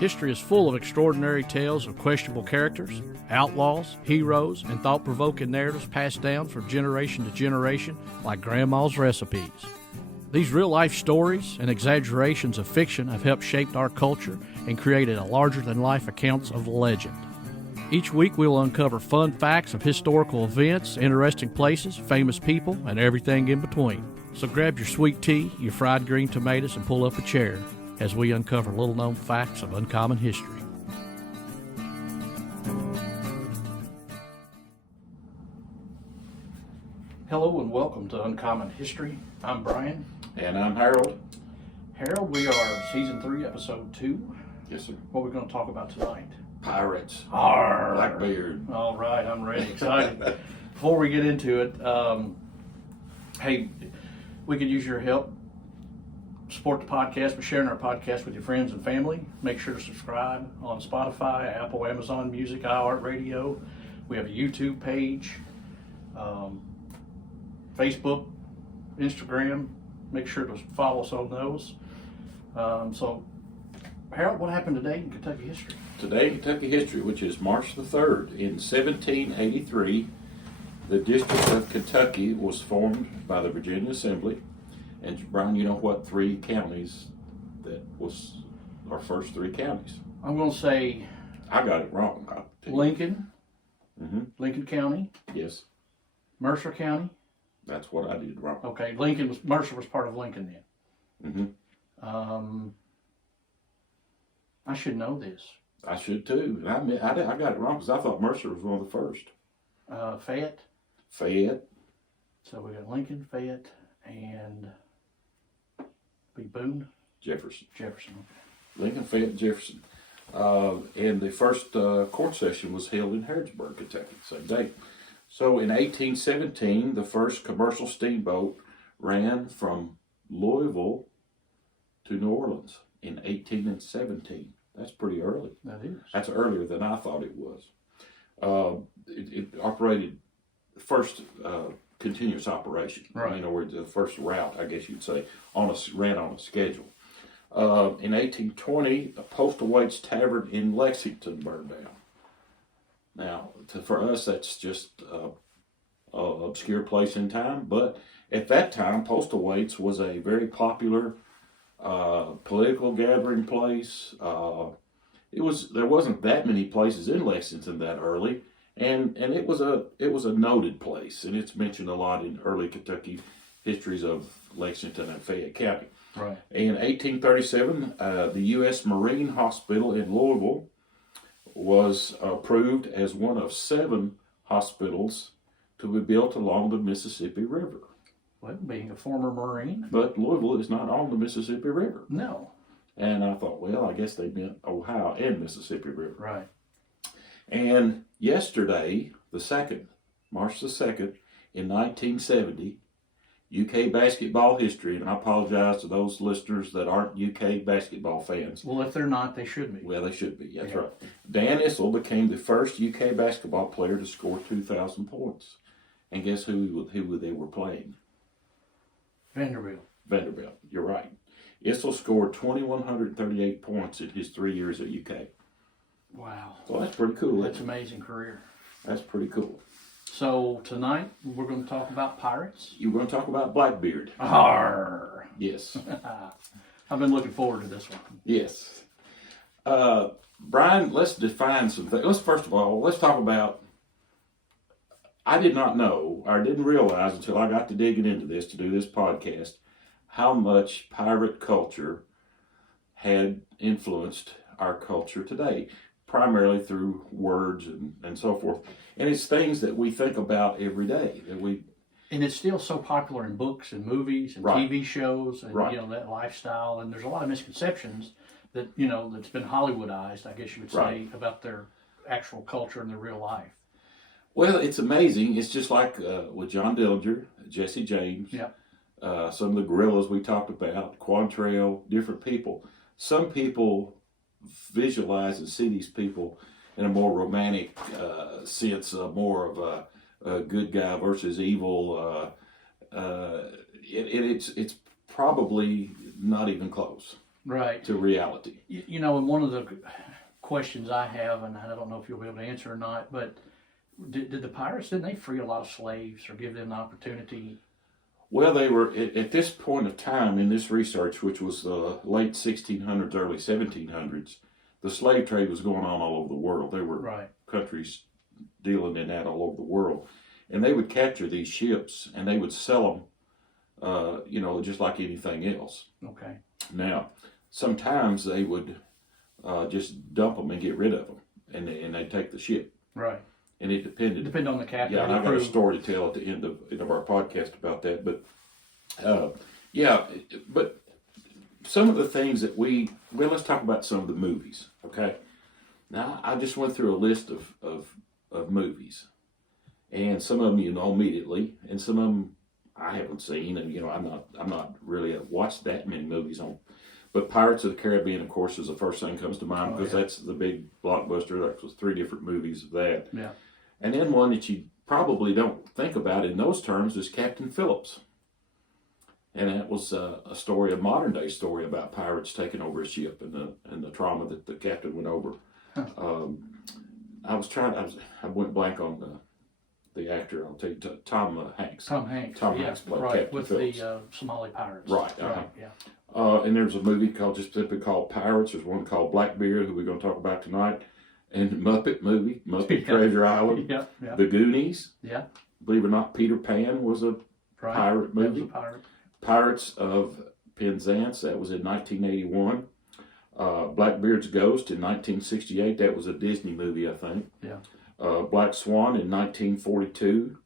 History is full of extraordinary tales of questionable characters, outlaws, heroes, and thought-provoking narratives passed down from generation to generation like Grandma's recipes. These real-life stories and exaggerations of fiction have helped shape our culture and created a larger-than-life accounts of legend. Each week we will uncover fun facts of historical events, interesting places, famous people, and everything in between. So grab your sweet tea, your fried green tomatoes, and pull up a chair as we uncover little-known facts of uncommon history. Hello and welcome to Uncommon History. I'm Brian. And I'm Harold. Harold, we are Season 3, Episode 2. Yes, sir. What are we going to talk about tonight? Pirates. Arr! Blackbeard. All right, I'm ready, excited. Before we get into it, hey, we could use your help. Support the podcast by sharing our podcast with your friends and family. Make sure to subscribe on Spotify, Apple, Amazon Music, iHeartRadio. We have a YouTube page, Facebook, Instagram. Make sure to follow us on those. So, Harold, what happened today in Kentucky history? Today in Kentucky history, which is March the 3rd, in 1783, the District of Kentucky was formed by the Virginia Assembly. And Brian, you know what three counties that was our first three counties? I'm going to say... I got it wrong. Lincoln. Mm-hmm. Lincoln County. Yes. Mercer County. That's what I did wrong. Okay, Mercer was part of Lincoln then. Mm-hmm. I should know this. I should too. I got it wrong because I thought Mercer was one of the first. Fayette. Fayette. So we got Lincoln, Fayette, and Boone? Jefferson. Jefferson, okay. Lincoln, Fayette, Jefferson. And the first court session was held in Harrodsburg, Kentucky, same date. So in 1817, the first commercial steamboat ran from Louisville to New Orleans in 1817. That's pretty early. That is. That's earlier than I thought it was. It operated first continuous operation. Right. You know, where the first route, I guess you'd say, ran on a schedule. In 1820, a Postal Waits Tavern in Lexington burned down. Now, for us, that's just an obscure place in time, but at that time, Postal Waits was a very popular political gathering place. There wasn't that many places in Lexington that early, and it was a noted place, and it's mentioned a lot in early Kentucky histories of Lexington and Fayette County. Right. In 1837, the U.S. Marine Hospital in Louisville was approved as one of 7 hospitals to be built along the Mississippi River. Well, being a former Marine. But Louisville is not on the Mississippi River. No. And I thought, well, I guess they meant Ohio and Mississippi River. Right. And yesterday, March the 2nd, in 1970, UK basketball history, and I apologize to those listeners that aren't UK basketball fans. Well, if they're not, they should be. Well, they should be, that's right. Dan Issel became the first UK basketball player to score 2,000 points. And guess who they were playing? Vanderbilt, you're right. Issel scored 2,138 points in his 3 years at UK. Wow. So that's pretty cool. That's an amazing career. That's pretty cool. So tonight we're going to talk about pirates. You're going to talk about Blackbeard. Arr! Yes. I've been looking forward to this one. Yes. Brian, let's define some things. First of all, let's talk about, I did not know, or didn't realize until I got to digging into this to do this podcast, how much pirate culture had influenced our culture today, primarily through words and so forth. And it's things that we think about every day. And it's still so popular in books and movies and Right. TV shows and Right. That lifestyle. And there's a lot of misconceptions that that's been Hollywoodized, I guess you would say, Right. about their actual culture and their real life. Well, it's amazing. It's just like with John Dillinger, Jesse James, Yep. Some of the guerrillas we talked about, Quantrill, different people. Some people visualize and see these people in a more romantic sense, more of a good guy versus evil. It's probably not even close. right to reality. And one of the questions I have, and I don't know if you'll be able to answer or not, but did the pirates, didn't they free a lot of slaves or give them the opportunity? Well, they were at this point of time in this research, which was the late 1600s, early 1700s. The slave trade was going on all over the world. There were countries dealing in that all over the world, and they would capture these ships and they would sell them, just like anything else. Okay. Now, sometimes they would just dump them and get rid of them, and they'd take the ship. Right. And it depended. Depend on the captain. Yeah, and I got a story to tell at the end of our podcast about that. But but some of the things that let's talk about some of the movies. Okay. Now I just went through a list of movies, and some of them you know immediately, and some of them I haven't seen, and I'm not really watched that many movies on. But Pirates of the Caribbean, of course, is the first thing that comes to mind because that's the big blockbuster. That was 3 different movies of that. Yeah. And then one that you probably don't think about in those terms is Captain Phillips. And that was a modern day story about pirates taking over a ship and the trauma that the captain went over. I went blank on the actor. I'll tell you, Tom Hanks. Tom Hanks played Captain with Phillips. The Somali pirates. Right. Yeah. And there's a movie simply called Pirates. There's one called Blackbeard, who we're going to talk about tonight. And the Muppet movie, Muppet Treasure Island. Yeah. The Goonies. Yeah. Believe it or not, Peter Pan was a pirate movie. That was a pirate. Pirates of Penzance, that was in 1981. Blackbeard's Ghost in 1968, that was a Disney movie, I think. Yeah. Black Swan in 1942.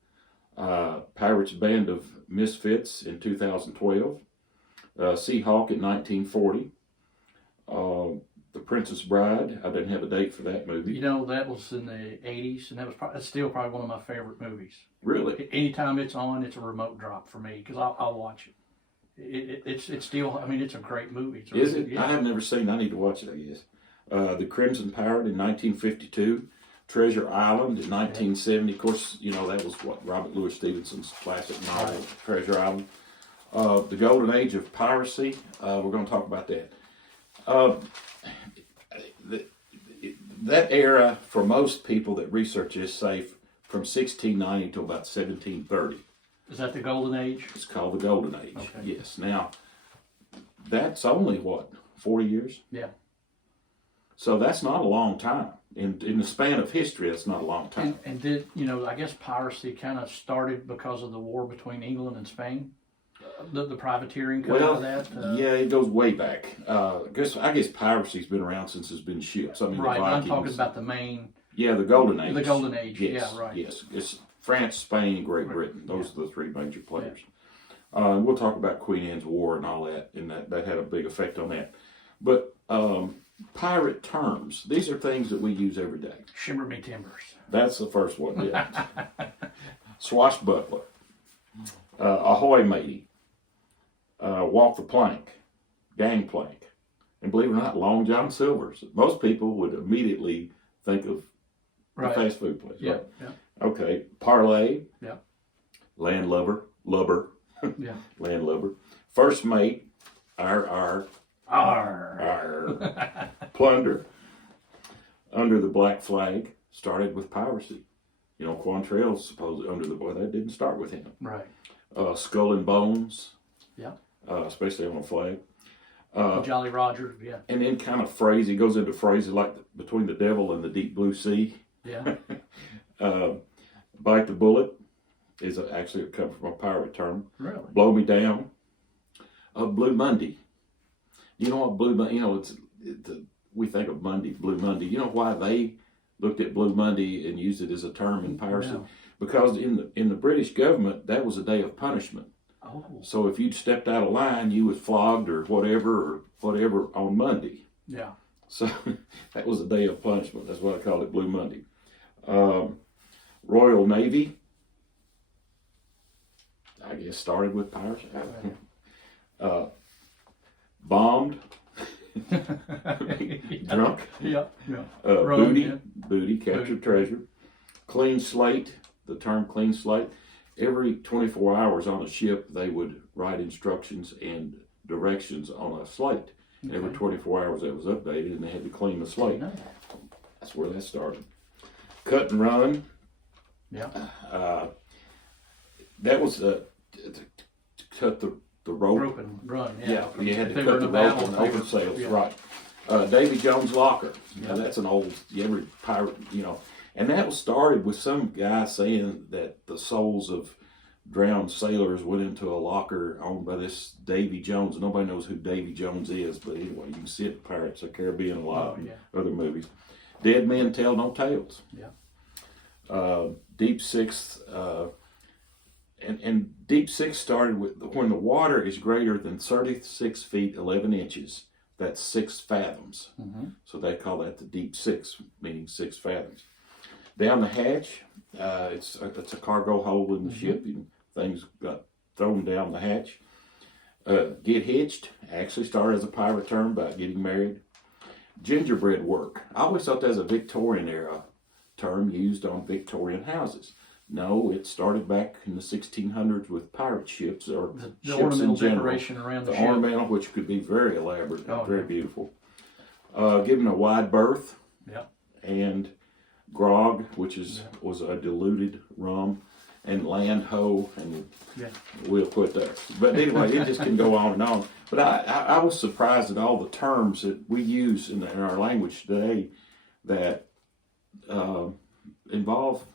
Pirates Band of Misfits in 2012. Seahawk in 1940. The Princess Bride, I didn't have a date for that movie. That was in the 80s, and that's still probably one of my favorite movies. Really? Anytime it's on, it's a remote drop for me because I'll watch it. It's still, it's a great movie. Is it? Yeah. I have never seen. I need to watch it, I guess. The Crimson Pirate in 1952. Treasure Island in 1970. Of course, that was Robert Louis Stevenson's classic novel, Treasure Island. The Golden Age of Piracy. We're going to talk about that. That era, for most people that research this, say from 1690 to about 1730. Is that the Golden Age? It's called the Golden Age. Okay. Yes. Now, that's only 40 years? Yeah. So that's not a long time. In the span of history, that's not a long time. And did, I guess piracy kind of started because of the war between England and Spain? The privateering coming out of that? Yeah, it goes way back. I guess piracy's been around since there's been ships. Right, the Vikings, I'm talking about the main... Yeah, the Golden Age. The Golden Age, yes, yeah, right. Yes, it's France, Spain, and Great Britain. Those are the 3 major players. Yeah. We'll talk about Queen Anne's War and all that, and that had a big effect on that. But pirate terms, these are things that we use every day. Shimmer me timbers. That's the first one, yeah. Swashbuckler. Ahoy matey. Walk the plank, gangplank, and believe it or not, Long John Silver's. Most people would immediately think of the fast food place. Yeah, right? yeah. Okay, parlay. Yeah. Lubber. Yeah. Landlubber. First mate. Arr. Plunder. Under the black flag. Started with piracy. Quantrell's supposedly under the boy. That didn't start with him. Right. Skull and Bones. Yeah. Especially on a flag. Jolly Roger, yeah. And then kind of he goes into phrases like between the devil and the deep blue sea. Yeah. Bite the bullet is actually come from a pirate term. Really? Blow me down. Blue Monday. You know what Blue Monday? We think of Monday, Blue Monday. You know why they looked at Blue Monday and used it as a term in piracy? No. Because in the British government, that was a day of punishment. Oh. So if you'd stepped out of line, you was flogged or whatever on Monday. Yeah. So that was a day of punishment. That's why I called it Blue Monday. Royal Navy, I guess, started with piracy. Bombed. Drunk. Yeah. Booty, captured treasure. Clean slate, the term clean slate. Every 24 hours on a ship, they would write instructions and directions on a slate. Okay. Every 24 hours that was updated, and they had to clean the slate. No. That's where that started. Cut and run. Yeah. That was to cut the rope. Rope and run. Yeah, you had If to they were cut in the a rope battle, and they open were- sails, yeah. right. Davy Jones' locker. Yeah. Now that's an old, every pirate, and that was started with some guy saying that the souls of drowned sailors went into a locker owned by this Davy Jones. Nobody knows who Davy Jones is, but anyway, you can see it in Pirates of the Caribbean, a lot of other movies. Dead men tell no tales. Yeah. Deep Six, and Deep Six started with when the water is greater than 36 feet 11 inches. That's 6 fathoms. Mm-hmm. So they call that the Deep Six, meaning 6 fathoms. Down the hatch, it's a cargo hold in the ship, and things got thrown down the hatch. Get hitched actually started as a pirate term about getting married. Gingerbread work. I always thought that was a Victorian era term used on Victorian houses. No, it started back in the 1600s with pirate ships or The ships ornamental in general. decoration around the The ship. ornamental, which could be very elaborate and very yeah. beautiful. Given a wide berth. Yeah. And grog, which was a diluted rum, and land ho, and we'll put that. But anyway, it just can go on and on. But I was surprised at all the terms that we use in our language today that involve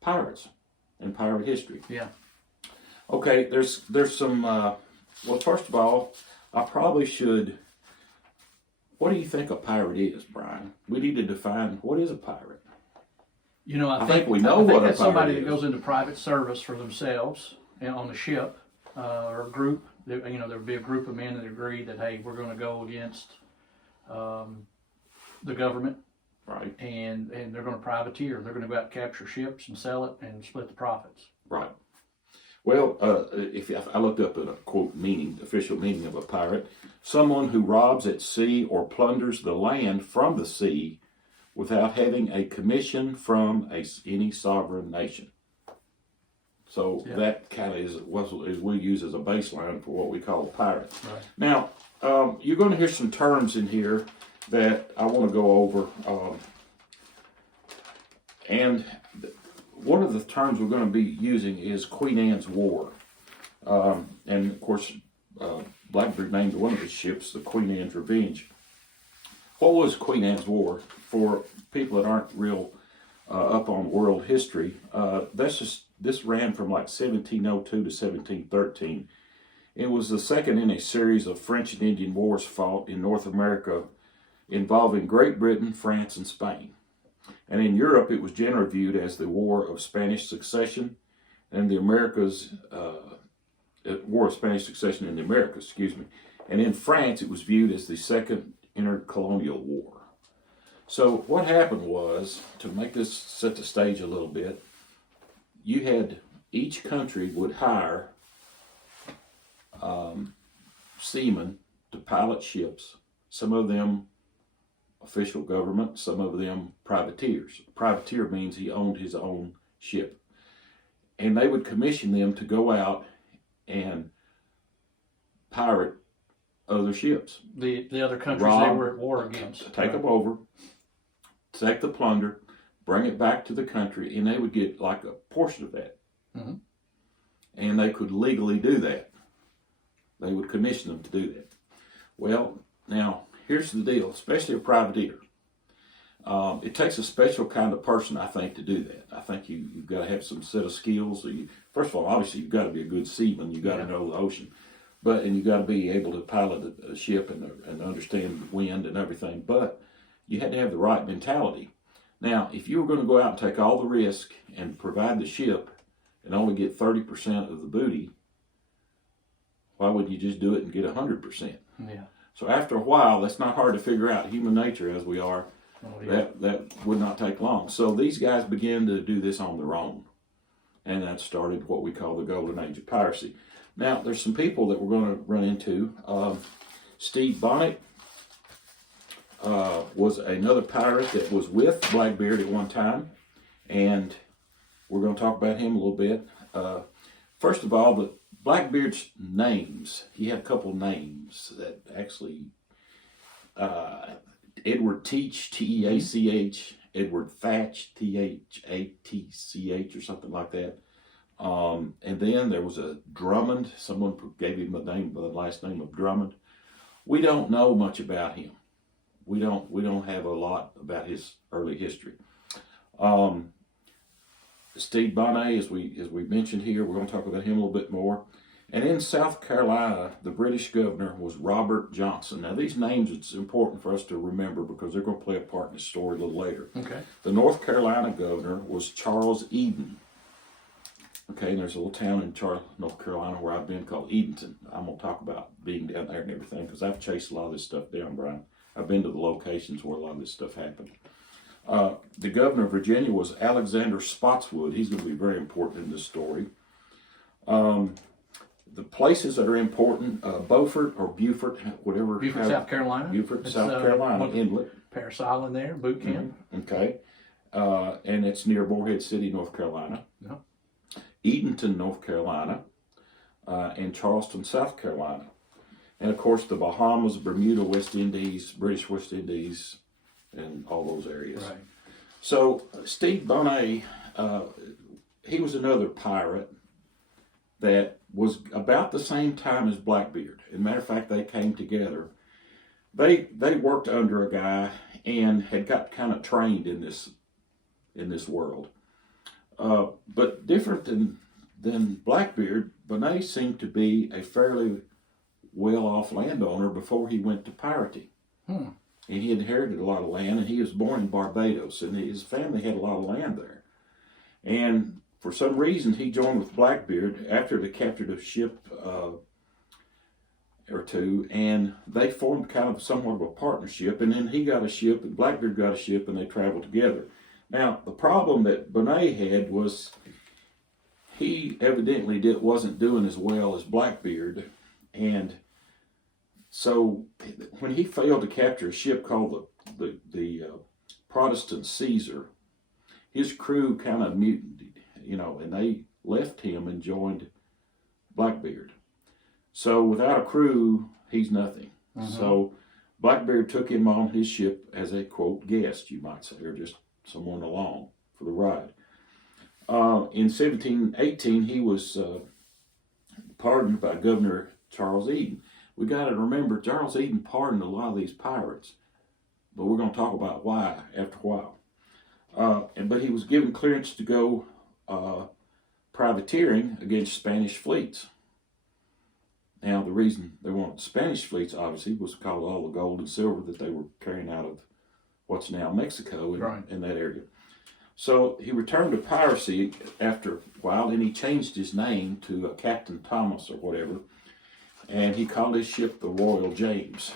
pirates and pirate history. Yeah. Okay, there's some. Well, first of all, I probably should. What do you think a pirate is, Brian? We need to define what is a pirate. I think we I know think what a that's somebody pirate that is. goes into private service for themselves on a ship or a group. There would be a group of men that agree that, hey, we're going to go against the government. Right. And they're going to privateer. They're going to go out and capture ships and sell it and split the profits. Right. Well, if I looked up a quote meaning, official meaning of a pirate, someone who robs at sea or plunders the land from the sea without having a commission from any sovereign nation. So that kind of is what we use as a baseline for what we call a pirate. Right. Now, you're going to hear some terms in here that I want to go over. And one of the terms we're going to be using is Queen Anne's War. And of course, Blackbeard named one of his ships the Queen Anne's Revenge. What was Queen Anne's War? For people that aren't real up on world history, this ran from like 1702 to 1713. It was the second in a series of French and Indian wars fought in North America involving Great Britain, France, and Spain. And in Europe, it was generally viewed as the War of Spanish Succession, and the Americas, War of Spanish Succession in the Americas, excuse me. And in France, it was viewed as the Second Intercolonial War. So what happened was, to make this set the stage a little bit, you had each country would hire seamen to pilot ships, some of them official government, some of them privateers. Privateer means he owned his own ship. And they would commission them to go out and pirate other ships. The other countries they were at war against. Take them over, take the plunder, bring it back to the country, and they would get like a portion of that. Mm-hmm. And they could legally do that. They would commission them to do that. Well, now, here's the deal, especially a privateer. It takes a special kind of person, I think, to do that. I think you've got to have some set of skills. First of all, obviously, you've got to be a good seaman. You've got to know the ocean. And you've got to be able to pilot a ship and understand wind and everything. But you had to have the right mentality. Now, if you were going to go out and take all the risk and provide the ship and only get 30% of the booty, why wouldn't you just do it and get 100%? Yeah. So after a while, that's not hard to figure out. Human nature, as we are, that would not take long. So these guys began to do this on their own. And that started what we call the Golden Age of Piracy. Now, there's some people that we're going to run into. Steve Bonnet was another pirate that was with Blackbeard at one time. And we're going to talk about him a little bit. First of all, Blackbeard's names. He had a couple names that actually Edward Teach, Teach, Edward Thatch, Thatch, or something like that. And then there was a Drummond. Someone gave him the last name of Drummond. We don't know much about him. We don't have a lot about his early history. Steve Bonay, as we mentioned here, we're going to talk about him a little bit more. And in South Carolina, the British governor was Robert Johnson. Now, these names, it's important for us to remember because they're going to play a part in the story a little later. Okay. The North Carolina governor was Charles Eden. Okay, and there's a little town in North Carolina where I've been called Edenton. I'm going to talk about being down there and everything because I've chased a lot of this stuff down, Brian. I've been to the locations where a lot of this stuff happened. The governor of Virginia was Alexander Spotswood. He's going to be very important in this story. The places that are important, Beaufort or Beaufort, whatever. Beaufort, South Carolina. Beaufort, South Carolina, Inlet. Paris Island there, boot camp. Okay. And it's near Morehead City, North Carolina. Yep. Edenton, North Carolina, and Charleston, South Carolina. And of course the Bahamas, Bermuda, West Indies, British West Indies, and all those areas. Right. So Steve Bonay, he was another pirate that was about the same time as Blackbeard. As a matter of fact, they came together. They worked under a guy and had got kind of trained in this world. But different than Blackbeard, Bonay seemed to be a fairly well-off landowner before he went to piracy. And he inherited a lot of land, and he was born in Barbados, and his family had a lot of land there. And for some reason, he joined with Blackbeard after they captured a ship or two, and they formed kind of somewhat of a partnership, and then he got a ship, and Blackbeard got a ship, and they traveled together. Now, the problem that Bonay had was he evidently wasn't doing as well as Blackbeard, and so when he failed to capture a ship called the Protestant Caesar, his crew kind of mutinied, and they left him and joined Blackbeard. So without a crew, he's nothing. So Blackbeard took him on his ship as a, quote, guest, you might say, or just someone along for the ride. In 1718, he was pardoned by Governor Charles Eden. We got to remember, Charles Eden pardoned a lot of these pirates, but we're going to talk about why after a while. But he was given clearance to go privateering against Spanish fleets. Now, the reason they wanted Spanish fleets, obviously, was because of all the gold and silver that they were carrying out of what's now Mexico in that area. So he returned to piracy after a while, and he changed his name to Captain Thomas or whatever, and he called his ship the Royal James.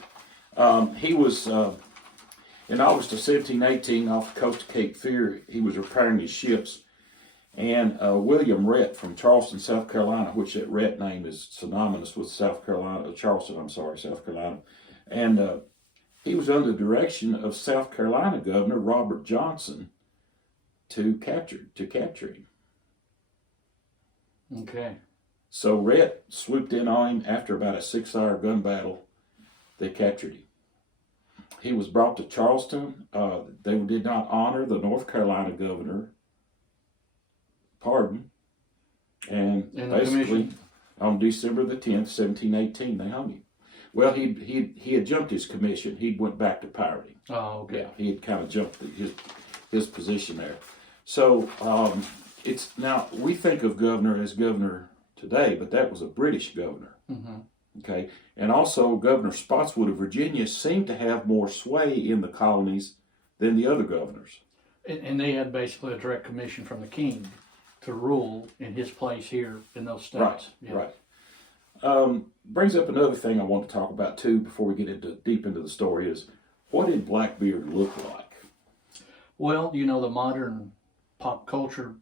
He was, in August of 1718, off the coast of Cape Fear, he was repairing his ships, and William Rhett from Charleston, South Carolina, which that Rhett name is synonymous with South Carolina, South Carolina, and he was under the direction of South Carolina Governor Robert Johnson to capture him. Okay. So Rhett swooped in on him after about a 6-hour gun battle. They captured him. He was brought to Charleston. They did not honor the North Carolina governor pardon, and basically on December the 10th, 1718, they hung him. Well, he had jumped his commission. He went back to pirating. Oh, okay. Yeah, he had kind of jumped his position there. So it's now we think of governor as governor today, but that was a British governor. Okay, and also Governor Spotswood of Virginia seemed to have more sway in the colonies than the other governors. And they had basically a direct commission from the king to rule in his place here in those states. Right, yeah. Right. Brings up another thing I want to talk about too before we get deep into the story is, what did Blackbeard look like? Well, the modern pop culture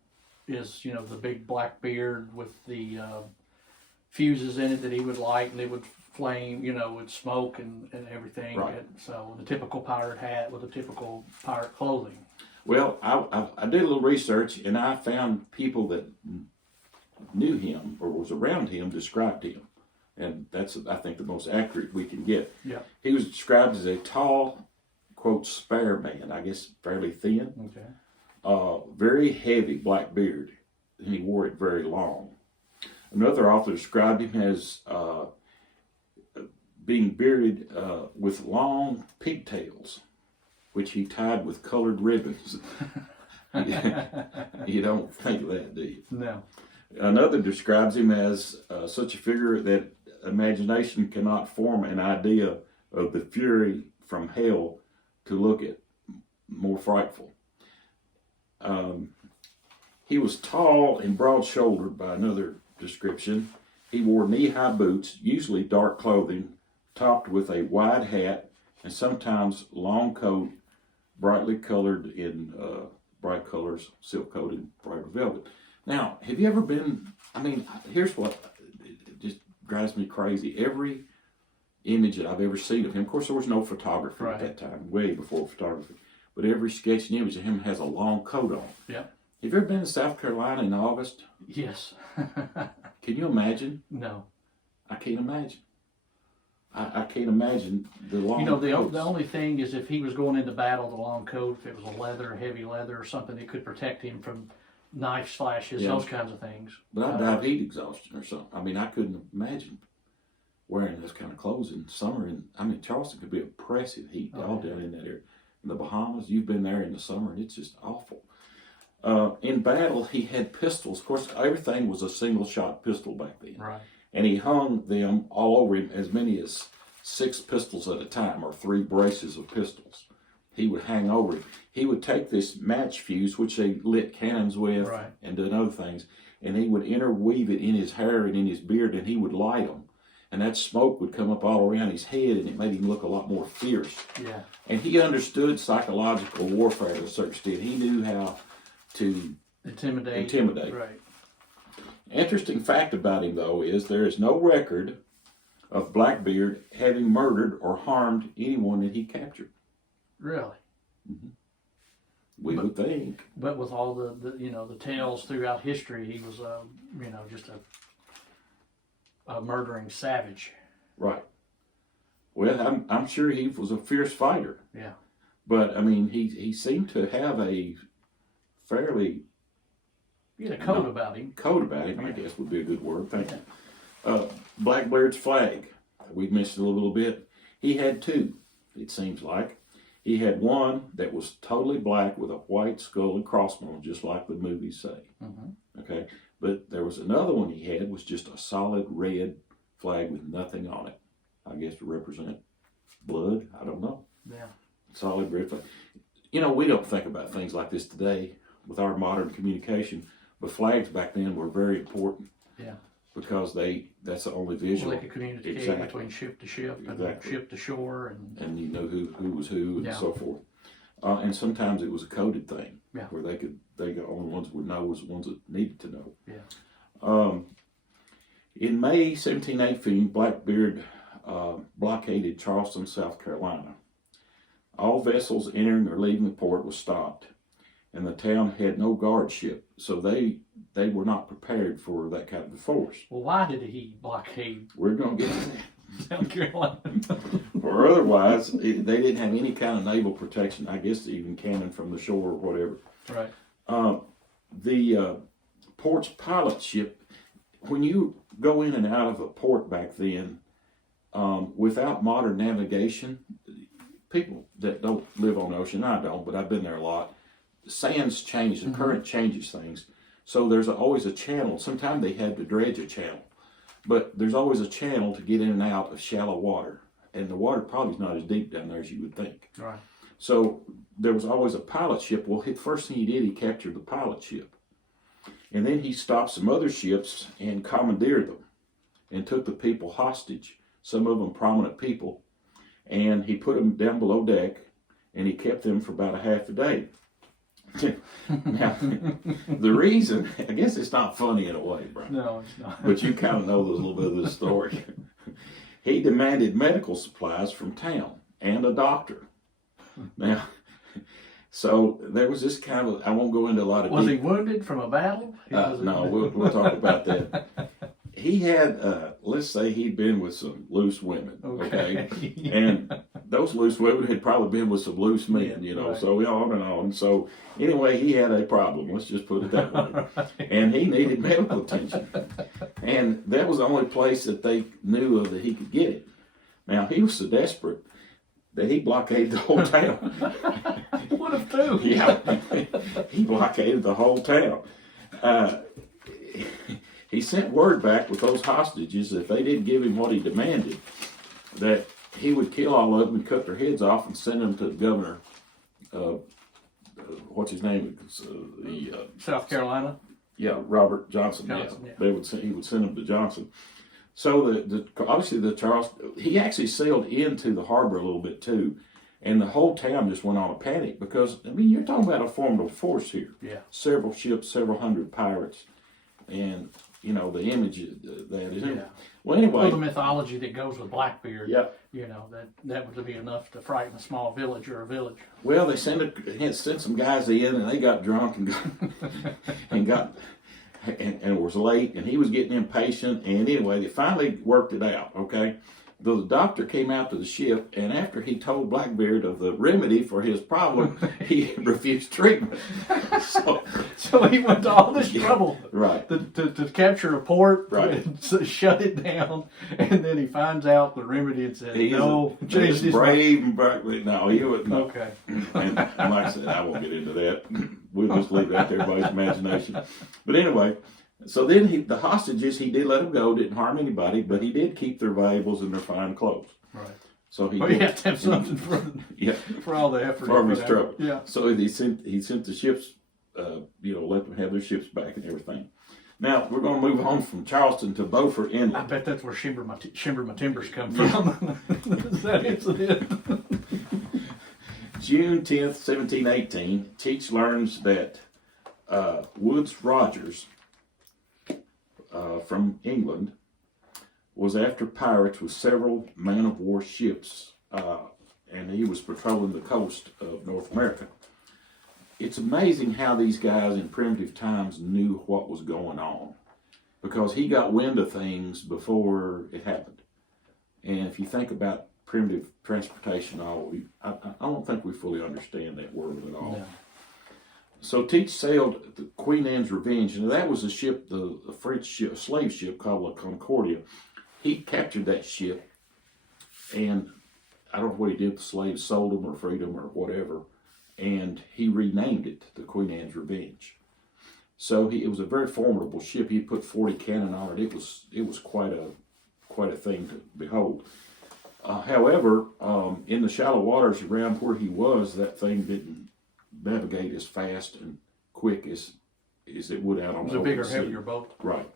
is, the big black beard with the fuses in it that he would light, and they would flame, would smoke and everything. Right. And so the typical pirate hat with the typical pirate clothing. Well, I did a little research, and I found people that knew him or was around him described him. and that's, I think, the most accurate we can get. Yeah. He was described as a tall, quote, spare man, I guess fairly thin, very heavy black beard, and he wore it very long. Another author described him as being bearded with long pigtails, which he tied with colored ribbons. You don't think of that, do you? No. Another describes him as such a figure that imagination cannot form an idea of the fury from hell to look at, more frightful. He was tall and broad-shouldered by another description. He wore knee-high boots, usually dark clothing, topped with a wide hat, and sometimes long coat, brightly colored in bright colors, silk-coated, bright velvet. Now, have you ever been, I mean, here's what it just drives me crazy. Every image that I've ever seen of him, of course there was no photography at that time, way before photography, but every sketch and image of him has a long coat on. Yeah. Have you ever been to South Carolina in August? Yes. Can you imagine? No. I can't imagine. I can't imagine the long coats. The only thing is if he was going into battle, the long coat, if it was a leather, heavy leather or something that could protect him from knife slashes, those kinds of things. But I'd die of heat exhaustion or something. I mean, I couldn't imagine wearing those kind of clothes in summer. And I mean, Charleston could be oppressive heat all down in that area. In the Bahamas, you've been there in the summer, and it's just awful. In battle, he had pistols. Of course, everything was a single-shot pistol back then. Right. And he hung them all over him, as many as 6 pistols at a time, or 3 braces of pistols. He would hang over him. He would take this match fuse, which they lit cannons with, and did other things, and he would interweave it in his hair and in his beard, and he would light them. And that smoke would come up all around his head, and it made him look a lot more fierce. Yeah. And he understood psychological warfare to a certain extent. He knew how to intimidate. Right. Interesting fact about him, though, is there is no record of Blackbeard having murdered or harmed anyone that he captured. Really? Mm-hmm. We would think. But with all the tales throughout history, he was just a murdering savage. Right. Well, I'm sure he was a fierce fighter. Yeah. But I mean, he seemed to have a fairly code about him. Code about him, I guess would be a good word. Thank you. Blackbeard's flag. We mentioned a little bit. He had 2. It seems like. He had one that was totally black with a white skull and crossbones, just like the movies say. Mm-hmm. Okay, but there was another one he had was just a solid red flag with nothing on it. I guess to represent blood. I don't know. Yeah. Solid red flag. You know, we don't think about things like this today with our modern communication, but flags back then were very important. Yeah. Because that's the only visual. Well, they could communicate between ship to ship and ship to shore. And you know who was who and so forth. And sometimes it was a coded thing where the only ones would know was the ones that needed to know. Yeah. In May 1718, Blackbeard blockaded Charleston, South Carolina. All vessels entering or leaving the port was stopped, and the town had no guard ship, so they were not prepared for that kind of a force. Well, why did he blockade? We're going to get to that. South Carolina. Or otherwise, they didn't have any kind of naval protection, I guess even cannon from the shore or whatever. Right. The port's pilot ship, when you go in and out of a port back then, without modern navigation, people that don't live on the ocean, I don't, but I've been there a lot, sands change, the current changes things. So there's always a channel. Sometimes they had to dredge a channel, but there's always a channel to get in and out of shallow water. And the water probably is not as deep down there as you would think. Right. So there was always a pilot ship. Well, the first thing he did, he captured the pilot ship. And then he stopped some other ships and commandeered them and took the people hostage, some of them prominent people. And he put them down below deck, and he kept them for about a half a day. Now, the reason, I guess it's not funny in a way, Brian. No, it's not. But you kind of know a little bit of the story. He demanded medical supplies from town and a doctor. Now, so there was this kind of, I won't go into a lot of Was he wounded from a battle? no, we'll talk about that. he had, let's say he'd been with some loose women, okay? And those loose women had probably been with some loose men, you know, so on and on. So anyway, he had a problem, let's just put it that way. And he needed medical attention. And that was the only place that they knew of that he could get it. Now, he was so desperate that he blockaded the whole town. What a fool. Yeah, he blockaded the whole town. He sent word back with those hostages that if they didn't give him what he demanded, that he would kill all of them and cut their heads off and send them to the governor. What's his name? South Carolina. Yeah, Robert Johnson. Yeah. He would send them to Johnson. So obviously the Charleston, he actually sailed into the harbor a little bit too, and the whole town just went on a panic because I mean you're talking about a formidable force here. Yeah. Several ships, several hundred pirates, and you know the image that is. Yeah. Well, anyway. Well, the mythology that goes with Blackbeard. Yeah. You know that would be enough to frighten a small village or a village. Well, they sent some guys in, and they got drunk and it was late, and he was getting impatient. And anyway, they finally worked it out. Okay. The doctor came out to the ship, and after he told Blackbeard of the remedy for his problem, he refused treatment. So he went to all this trouble, right, to capture a port, right, and shut it down, and then he finds out the remedy and says, "No, he's brave and brave." No, he wouldn't. Okay. And like I said, I won't get into that. We'll just leave that to everybody's imagination. But anyway. So then the hostages, he did let them go, didn't harm anybody, but he did keep their valuables and their fine clothes. Right. So he you have to have something for all the effort. For his trouble. Yeah. So he sent the ships, let them have their ships back and everything. Now, we're going to move on from Charleston to Beaufort Inlet. I bet that's where Shimber My Timbers come from. Is that incident? June 10th, 1718, Teach learns that Woodes Rogers from England was after pirates with several man-of-war ships, and he was patrolling the coast of North America. It's amazing how these guys in primitive times knew what was going on, because he got wind of things before it happened. And if you think about primitive transportation, I don't think we fully understand that word at all. No. So Teach sailed the Queen Anne's Revenge, and that was a ship, the French ship, slave ship called La Concordia. He captured that ship, and I don't know what he did with the slaves, sold them or freed them or whatever, and he renamed it the Queen Anne's Revenge. So it was a very formidable ship. He put 40 cannon on it. It was quite a thing to behold. However, in the shallow waters around where he was, that thing didn't navigate as fast and quick as it would out on the open sea. It was a bigger, heavier boat. Right.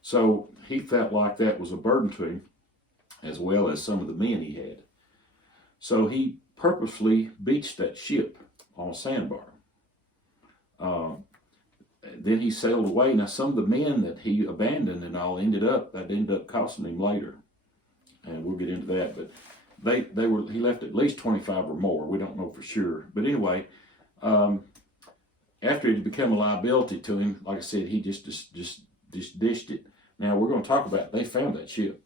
So he felt like that was a burden to him, as well as some of the men he had. So he purposely beached that ship on a sandbar. Then he sailed away. Now, some of the men that he abandoned and all ended up costing him later, and we'll get into that. But he left at least 25 or more. We don't know for sure. But anyway, after it had become a liability to him, like I said, he just dished it. Now we're going to talk about, they found that ship,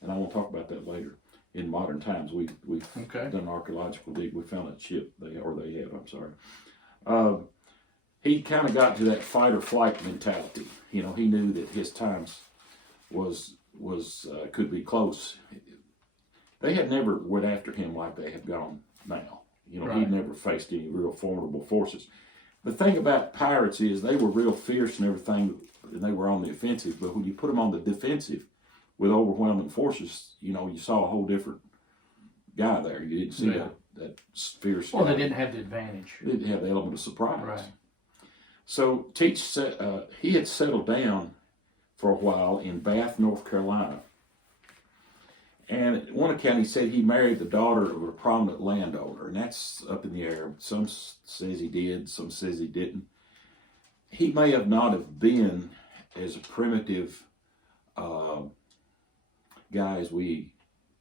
and I will talk about that later. In modern times, we've done an archaeological dig. We found that ship. They have. I'm sorry. He kind of got to that fight or flight mentality. You know, he knew that his times could be close. They had never went after him like they have gone now. You know, right. He never faced any real formidable forces. The thing about pirates is they were real fierce and everything, and they were on the offensive. But when you put them on the defensive with overwhelming forces, you know, you saw a whole different guy there. You didn't see that fierce. Well, they didn't have the advantage. They didn't have the element of surprise. Right. So Teach said he had settled down for a while in Bath, North Carolina. And at one account, he said he married the daughter of a prominent landowner, and that's up in the air. Some says he did, some says he didn't. He may have not have been as a primitive guy as we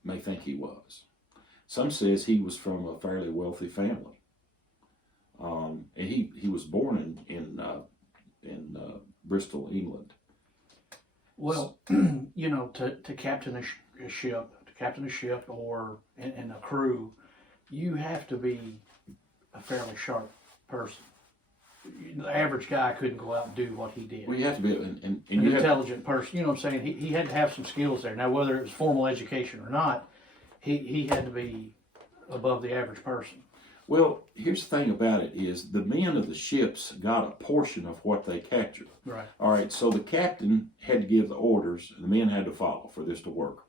may think he was. Some says he was from a fairly wealthy family. And he was born in Bristol, England. Well, you know, to captain a ship, or and a crew, you have to be a fairly sharp person. The average guy couldn't go out and do what he did. Well, you have to be An you intelligent person, you know what I'm saying? He had to have some skills there. Now, whether it was formal education or not, he had to be above the average person. Well, here's the thing about it is the men of the ships got a portion of what they captured. Right. All right, so the captain had to give the orders, and the men had to follow for this to work.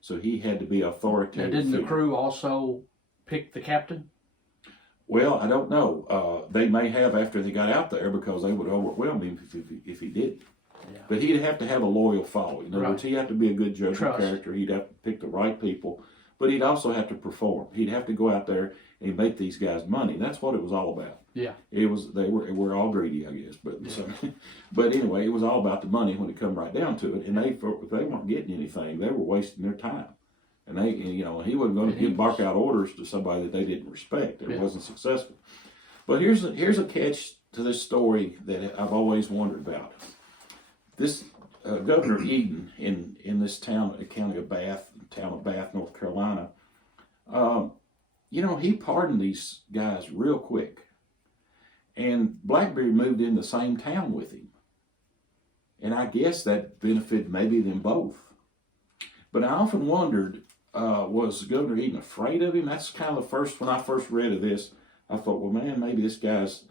So he had to be authoritative. Now, didn't the crew also pick the captain? Well, I don't know. They may have after they got out there because they would overwhelm him if he didn't. Yeah. But he'd have to have a loyal following. In other Right. words, he'd have to be a good judge Trust. of character. He'd have to pick the right people. But he'd also have to perform. He'd have to go out there and make these guys money. That's what it was all about. Yeah. It was they were all greedy, I guess. But but anyway, it was all about the money when it come right down to it. And they weren't getting anything. They were wasting their time. And he wasn't going to bark out orders to somebody that they didn't respect. It wasn't successful. But here's a catch to this story that I've always wondered about. This Governor Eden in this county of Bath, North Carolina, he pardoned these guys real quick. And Blackbeard moved in the same town with him. And I guess that benefited maybe them both. But I often wondered, was Governor Eden afraid of him? That's kind of when I first read of this, I thought, well, man, maybe this guy's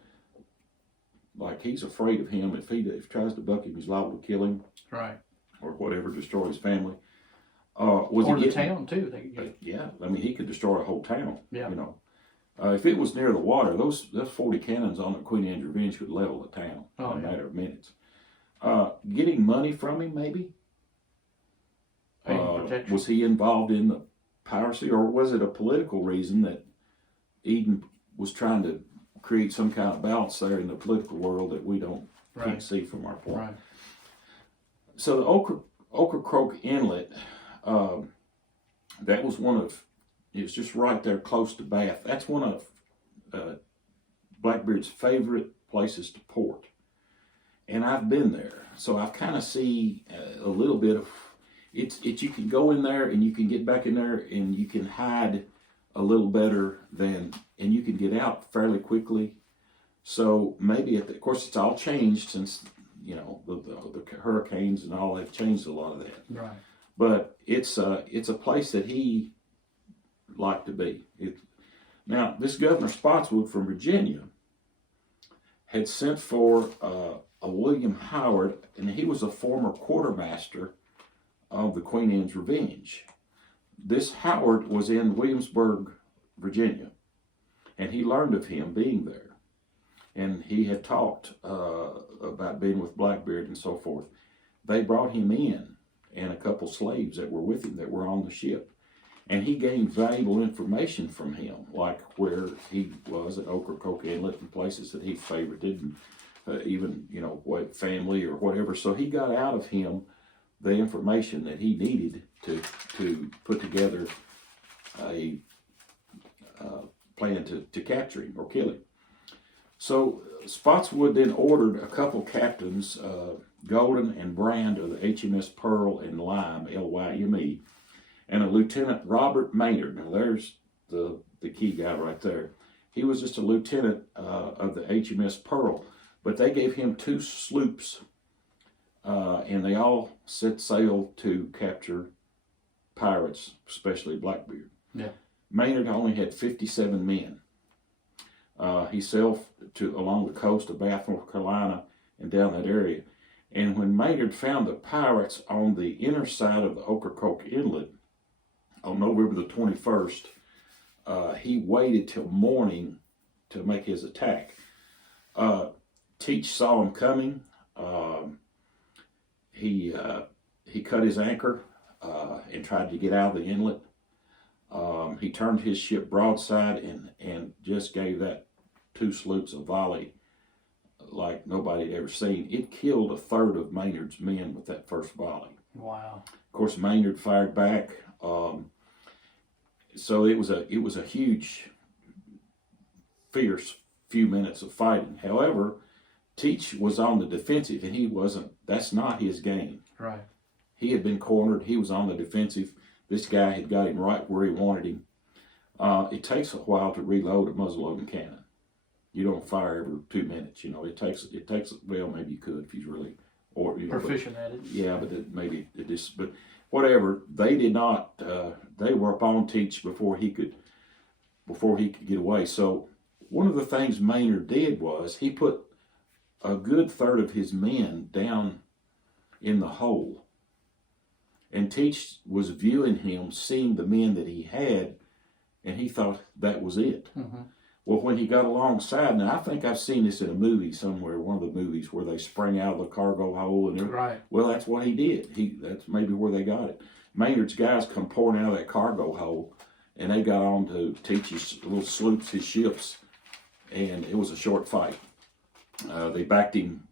like he's afraid of him. If he tries to buck him, he's liable to kill him. Right. Or whatever, destroy his family. Or the town, too. Yeah, I mean, he could destroy a whole town. Yeah. If it was near the water, those 40 cannons on the Queen Anne's Revenge could level the town in a matter of minutes. Getting money from him, maybe? Was he involved in the piracy, or was it a political reason that Eden was trying to create some kind of balance there in the political world that we can't see from our point? Right. So the Ocracroque Inlet, that was it's just right there close to Bath. That's one of Blackbeard's favorite places to port. And I've been there, so I've kind of see a little bit of you can go in there and you can get back in there and you can hide a little better and you can get out fairly quickly. So maybe of course it's all changed since the hurricanes and all have changed a lot of that. Right. But it's a place that he liked to be. Now this Governor Spotswood from Virginia had sent for a William Howard, and he was a former quartermaster of the Queen Anne's Revenge. This Howard was in Williamsburg, Virginia, and he learned of him being there. And he had talked about being with Blackbeard and so forth. They brought him in, and a couple slaves that were with him that were on the ship. And he gained valuable information from him, like where he was at Ocracroque Inlet and places that he favorited, and even, what family or whatever. So he got out of him the information that he needed to put together a plan to capture him or kill him. So Spotswood then ordered a couple captains, Golden and Brand of the HMS Pearl and Lyme, Lyme, and a Lieutenant Robert Maynard. Now there's the key guy right there. He was just a lieutenant of the HMS Pearl, but they gave him 2 sloops, and they all set sail to capture pirates, especially Blackbeard. Yeah. Maynard only had 57 men. He sailed along the coast of Bath, North Carolina, and down that area. And when Maynard found the pirates on the inner side of the Ocracroque Inlet on November the 21st, he waited till morning to make his attack. Teach saw him coming. He cut his anchor and tried to get out of the inlet. He turned his ship broadside and just gave that 2 sloops a volley like nobody had ever seen. It killed a third of Maynard's men with that first volley. Wow. Of course, Maynard fired back. So it was a huge, fierce few minutes of fighting. However, Teach was on the defensive, and he wasn't. That's not his game. Right. He had been cornered. He was on the defensive. This guy had got him right where he wanted him. It takes a while to reload a muzzleloading cannon. You don't fire every 2 minutes. You know, it takes. Well, maybe you could if he's really proficient at it. Yeah, but but whatever. They did not. They were upon Teach before he could get away. So one of the things Maynard did was he put a good third of his men down in the hole, and Teach was viewing him, seeing the men that he had, and he thought that was it. Mm-hmm. Well, when he got alongside, now I think I've seen this in a movie somewhere, one of the movies where they sprang out of the cargo hole, and right. Well, that's what he did. That's maybe where they got it. Maynard's guys come pouring out of that cargo hole, and they got on to Teach his little sloops, his ships, and it was a short fight. They backed him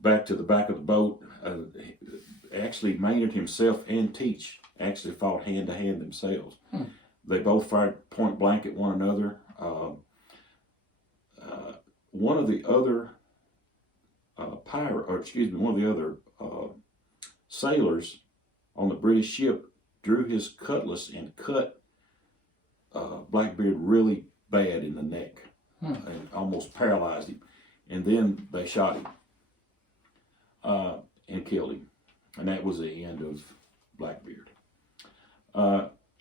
back to the back of the boat. Actually, Maynard himself and Teach actually fought hand to hand themselves. They both fired point blank at one another. One of the other one of the other sailors on the British ship drew his cutlass and cut Blackbeard really bad in the neck and almost paralyzed him. And then they shot him and killed him. And that was the end of Blackbeard.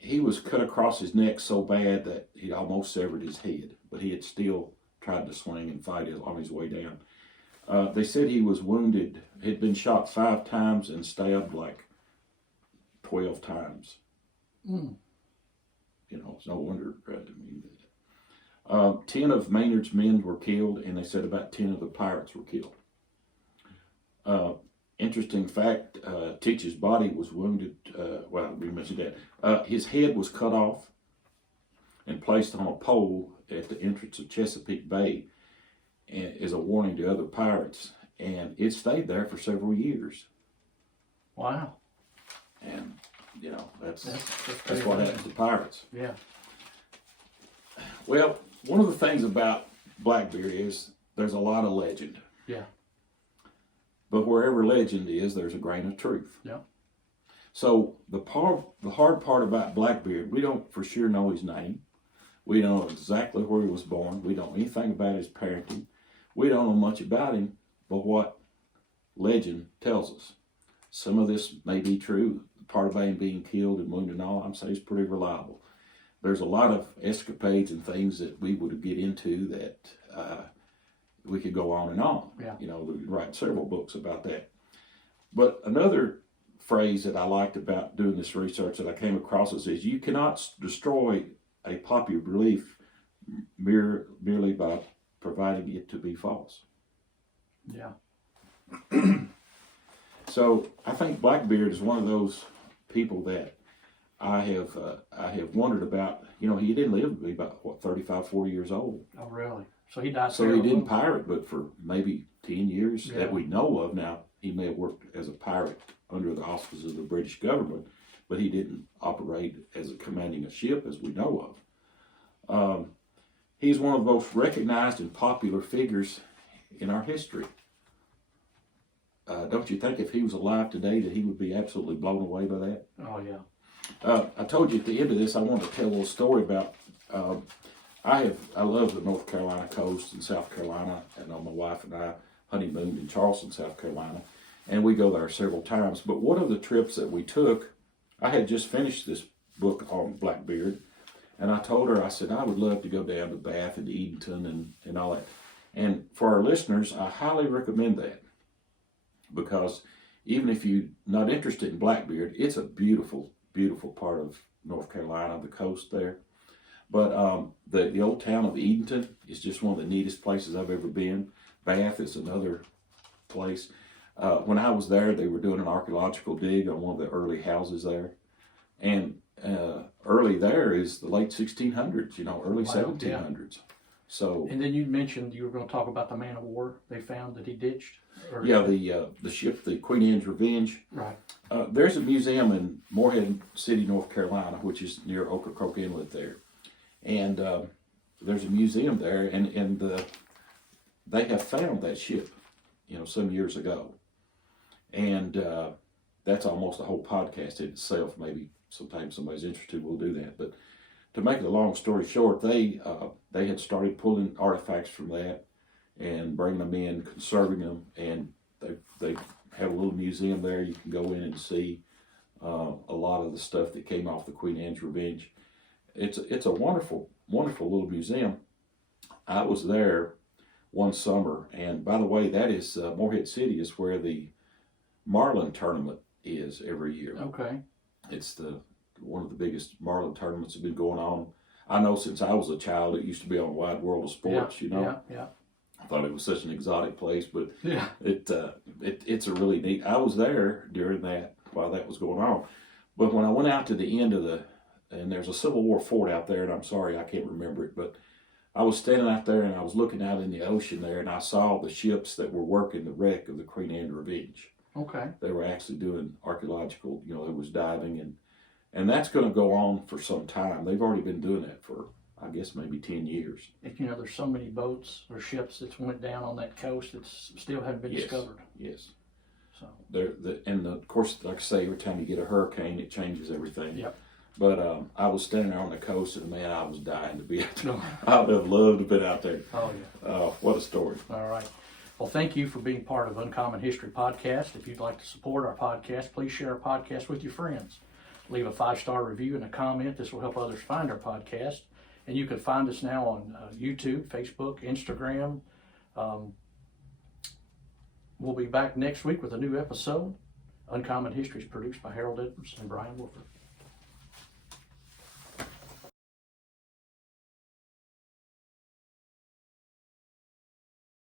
He was cut across his neck so bad that he almost severed his head, but he had still tried to swing and fight on his way down. They said he was wounded, had been shot 5 times and stabbed like 12 times. You know, it's no wonder. 10 of Maynard's men were killed, and they said about 10 of the pirates were killed. Interesting fact, Teach's body was wounded. Well, we mentioned that. His head was cut off and placed on a pole at the entrance of Chesapeake Bay as a warning to other pirates. And it stayed there for several years. Wow. And, you know, that's pretty what bad. happens to pirates. Yeah. Well, one of the things about Blackbeard is there's a lot of legend. Yeah. But wherever legend is, there's a grain of truth. Yeah. So the hard part about Blackbeard, we don't for sure know his name. We don't know exactly where he was born. We don't know anything about his parenting. We don't know much about him, but what legend tells us. Some of this may be true. Part of him being killed and wounded and all, I'm saying is pretty reliable. There's a lot of escapades and things that we would get into that we could go on and on. Yeah. You know, we could write several books about that. But another phrase that I liked about doing this research that I came across is you cannot destroy a popular belief merely by providing it to be false. Yeah. So I think Blackbeard is one of those people that I have wondered about. You know, he didn't live to be about 35, 40 years old. Oh, really? So he died. So he didn't pirate, but for maybe 10 years Yeah. that we know of. Now, he may have worked as a pirate under the auspices of the British government, but he didn't operate as commanding a ship as we know of. He's one of the most recognized and popular figures in our history. Don't you think if he was alive today that he would be absolutely blown away by that? Oh, yeah. I told you at the end of this I wanted to tell a little story about. I love the North Carolina coast and South Carolina, and my wife and I honeymooned in Charleston, South Carolina, and we go there several times. But one of the trips that we took, I had just finished this book on Blackbeard, and I told her, I said, I would love to go down to Bath and Edenton and all that. And for our listeners, I highly recommend that, because even if you're not interested in Blackbeard, it's a beautiful, beautiful part of North Carolina, the coast there. But the old town of Edenton is just one of the neatest places I've ever been. Bath is another place. When I was there, they were doing an archaeological dig on one of the early houses there. And early there is the late 1600s, you know, early 1700s. Yeah. So. And then you mentioned you were going to talk about the man of war they found that he ditched. Yeah, the ship, the Queen Anne's Revenge. Right. There's a museum in Morehead City, North Carolina, which is near Ocracroque Inlet there. And there's a museum there, and they have found that ship, you know, some years ago. And that's almost a whole podcast in itself. Maybe sometime somebody's interested, we'll do that. But to make the long story short, they had started pulling artifacts from that and bringing them in, conserving them, and they have a little museum there. You can go in and see a lot of the stuff that came off the Queen Anne's Revenge. It's a wonderful, wonderful little museum. I was there one summer, and by the way, that is Morehead City is where the Marlin tournament is every year. Okay. It's one of the biggest Marlin tournaments that have been going on. I know since I was a child, it used to be on Wide World of Sports. Yeah. I thought it was such an exotic place, but Yeah. it's a really neat. I was there during that while that was going on, but when I went out to the end of and there's a Civil War fort out there, and I'm sorry I can't remember it, but I was standing out there and I was looking out in the ocean there, and I saw the ships that were working the wreck of the Queen Anne Revenge. Okay. They were actually doing archaeological, it was diving, and that's going to go on for some time. They've already been doing that for, I guess, maybe 10 years. There's so many boats or ships that went down on that coast that still haven't been discovered. Yes. So. Of course, like I say, every time you get a hurricane, it changes everything. Yep. But I was standing there on the coast, and man, I was dying to be out there. I would have loved to be out there. Oh, yeah. What a story. All right. Well, thank you for being part of Uncommon History Podcast. If you'd like to support our podcast, please share our podcast with your friends. Leave a 5-star review and a comment. This will help others find our podcast. And you can find us now on YouTube, Facebook, Instagram. We'll be back next week with a new episode. Uncommon History is produced by Harold Edwards and Brian Wolford.